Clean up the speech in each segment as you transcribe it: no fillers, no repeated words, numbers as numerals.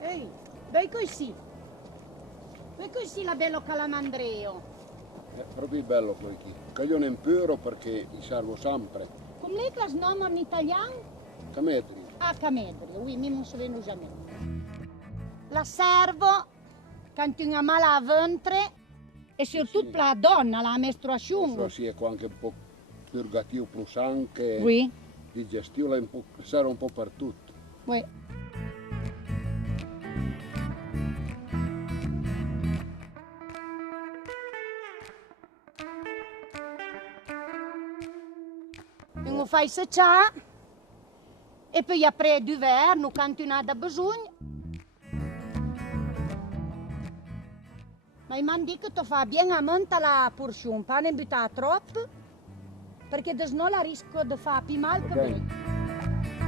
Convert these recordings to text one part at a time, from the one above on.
Ehi, vai così. Vai così la bello calamandreo. È proprio bello qui. Caglione impero perché li servo sempre. Come lei la nome in italiano? Camedri. Ah, camedri, oui, mi non se venuto jamais. La servo quando una mala a ventre e soprattutto per la donna, la mestruazione. Così è anche un po' purgativo per sangue, Oui, digestivo, serve un po' per tutto. oui. Lo fai secciare e poi après d'inverno, quando non ha bisogno. Ma i man dico che fa bene a mente la porzione, non ne buttare troppo, perché se no la rischio di fare più male che bene.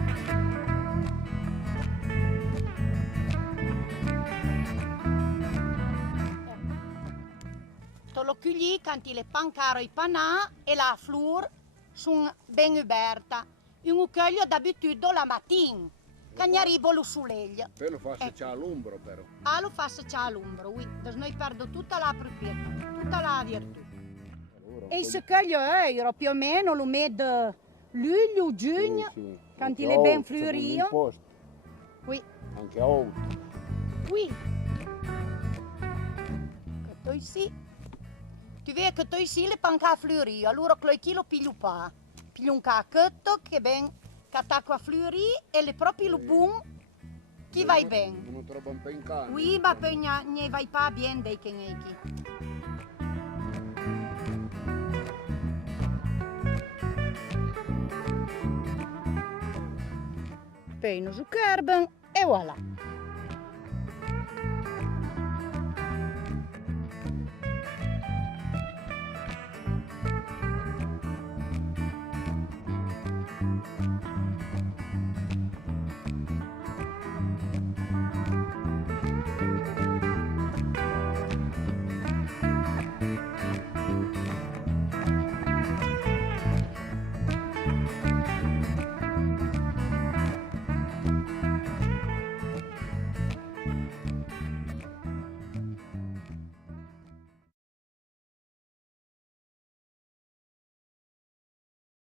Sto lo chiudi, quando le pancaro i panà e la flor sono ben aperta. Un cuoio d'abitudine la mattina, quando arrivo lo soleil. Poi lo fa secciare all'ombra però. Ah, lo fa secciare all'ombra, oui. Se no perdo tutta la proprietà, tutta la virtù. Allora, E se cuoio euro più o meno lo metto luglio, giugno, quando è ben fiorito. Oui, Anche a otto. oui. Che tu sì. Tu vedi che tu sì le panca fiorito, allora chi lo piglio pa. Piglio un cacchetto che ben attacco a fiorire e le proprie lo buon chi vai ben. Non troppo impegnare. Oui, ma poi ne vai pa bien dei che ne chi. Poi non su kerben e voilà.